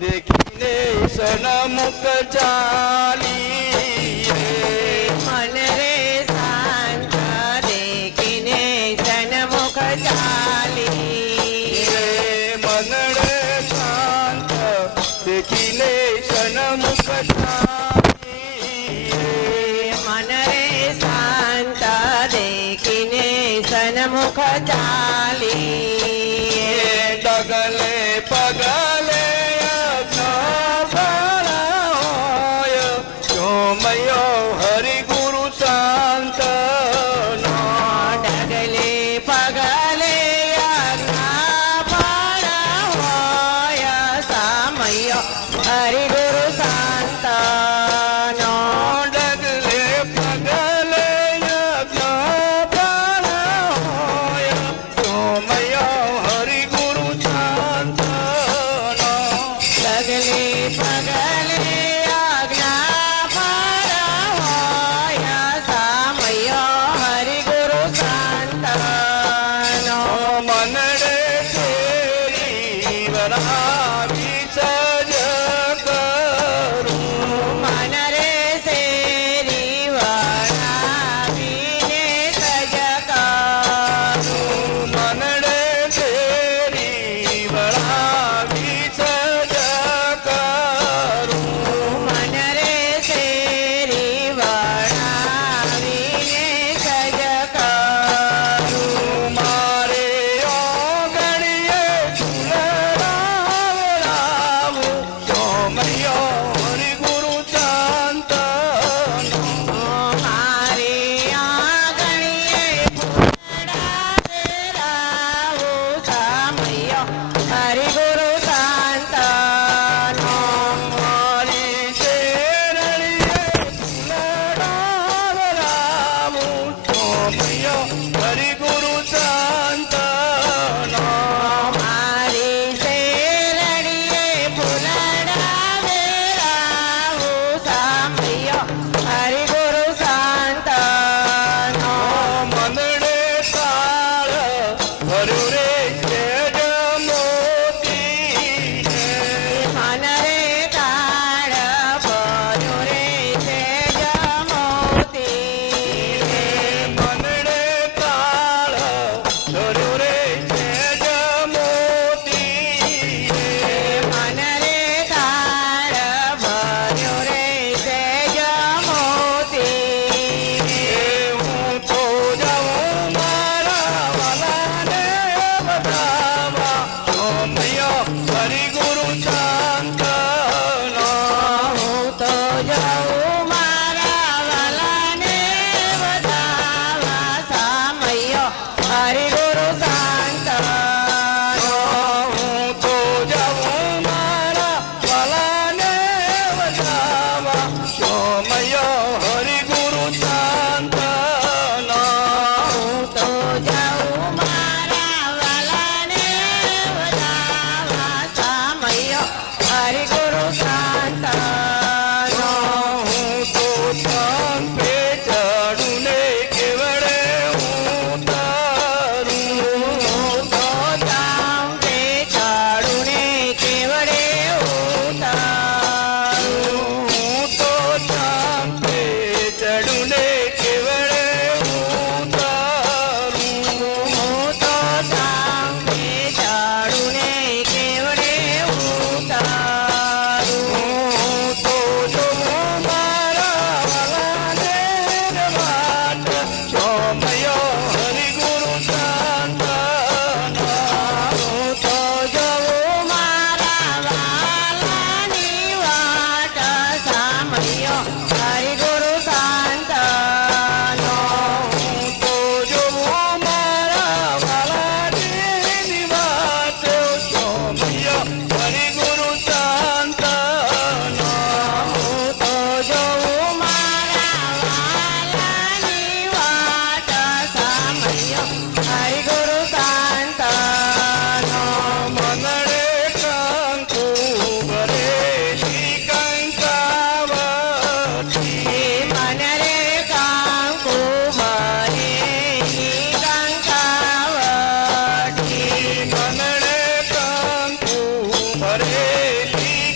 देखीने सनमुख चाली मन रे शांत देखीने सन्मुख चाली मन रे शांत देखीने सनमुख चाली मन रे शांत देखीने सन्मुख चाली डगले पगले सोमयो हरि गुरु शांत डगले पगले सामयो हरि गुरु शांत डगले पगले सोमयो हरि गुरु शांत डगले पगले सामयो हरि गुरु शांत मनडे तेरी वरावी सज करूं मन रे सेरी वरावीने सज करूं मनडे तेरी वरावी सज करूं मन रे सेरी वरावीने सज करूं मारे ओगणिये झुलरावरावु सोमयो हरि गुरु शांत मारे आंगणिये फूलडावेरावो सामयो हरि गुरु शांत मारे शेरणिये झुलरावरावु सोमयो हरि गुरु शांत मारी शेरड़िये फूलडावेरावो सामयो हरि गुरु शांत मनडे ताळ भरू रे तेज मोती मन रे ताळ भरू रे तेज मोती मनडे ताळ भरू रे तेज मोती मन रे ताळ भरू रे तेज मोती હું તો જાઉં મારા વાલાને બધાવા સોમયો હરિ ગુરુ શાંત હું તો જાઉં મારા વાલાને વધાવા સામયો હરિ ગુરુ શાંત હું તો જાઉં મારા વાલાને બધાવા સોમયો હરિ ગુરુ શાંત હું તો જાઉં મારા વાલાને વધાવા સામયો હરિ ગુરુ શાંત હું તો ચાંપે ચડું ને કેવડે ઉતારું હું તો ચાંપે ચડું ને કેવડે ઉતારું હું તો ચાંપે ચડું ને કેવડે ઉતારું હું તો ચાંપે ચડું ને કેવડે ઉતારું હું તો જોઉં મારા વાલાને વાટ સોમયો હરિ ગુરુ શાંત હું તો જોઉં મારા વાલાની વાટ સામયો હરિ ગુરુ શાંત હું તો જોઉં મારા વાલાની વાટ સોમયો હરિ ગુરુ શાંત હું તો જોઉં મારા વાલાની વાટ સામયો હરિ ગુરુ શાંત મનડે કંકુ ભરે કંકાવતી मन रे कांकु भरे कंकावटी મનડે કંકુ ભરેલી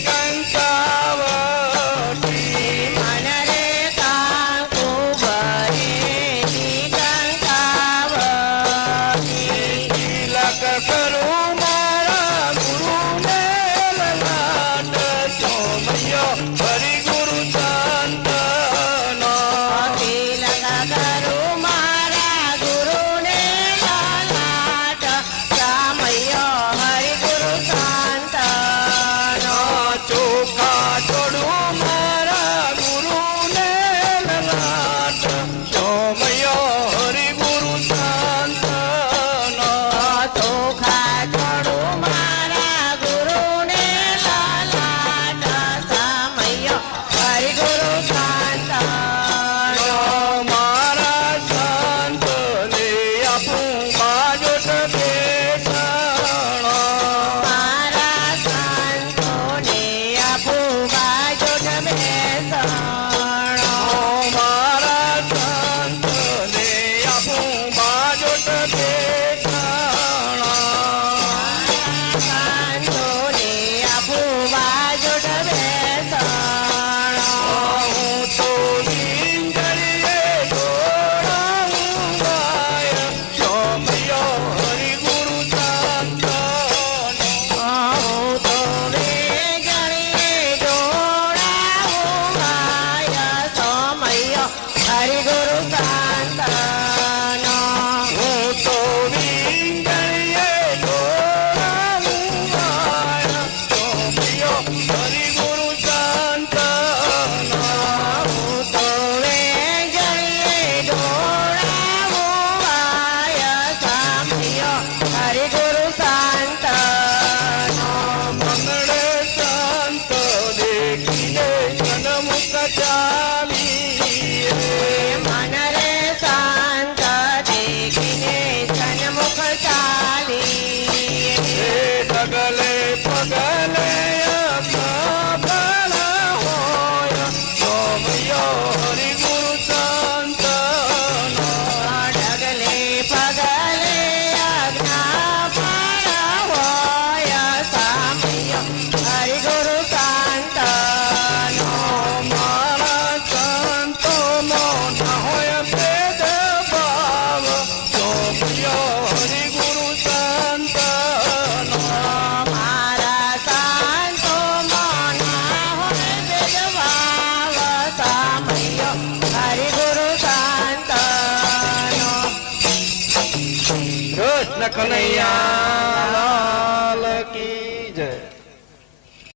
પગલે અકબળ હોય સોમયો હરિ ગુરુ સંતનો ડગલે પગલે આજ્ઞા પાળ હોય સામયો હરિ ગુરુ સંતનો મારા સંતો મોન હોય ભેદ ભાવ સોમયો હરિ ગુરુ સંતનો મારા સંતો મના હોય ભેદભાવ સામયો હરિ ગુરુ સંતનો કૃષ્ણ કનૈયા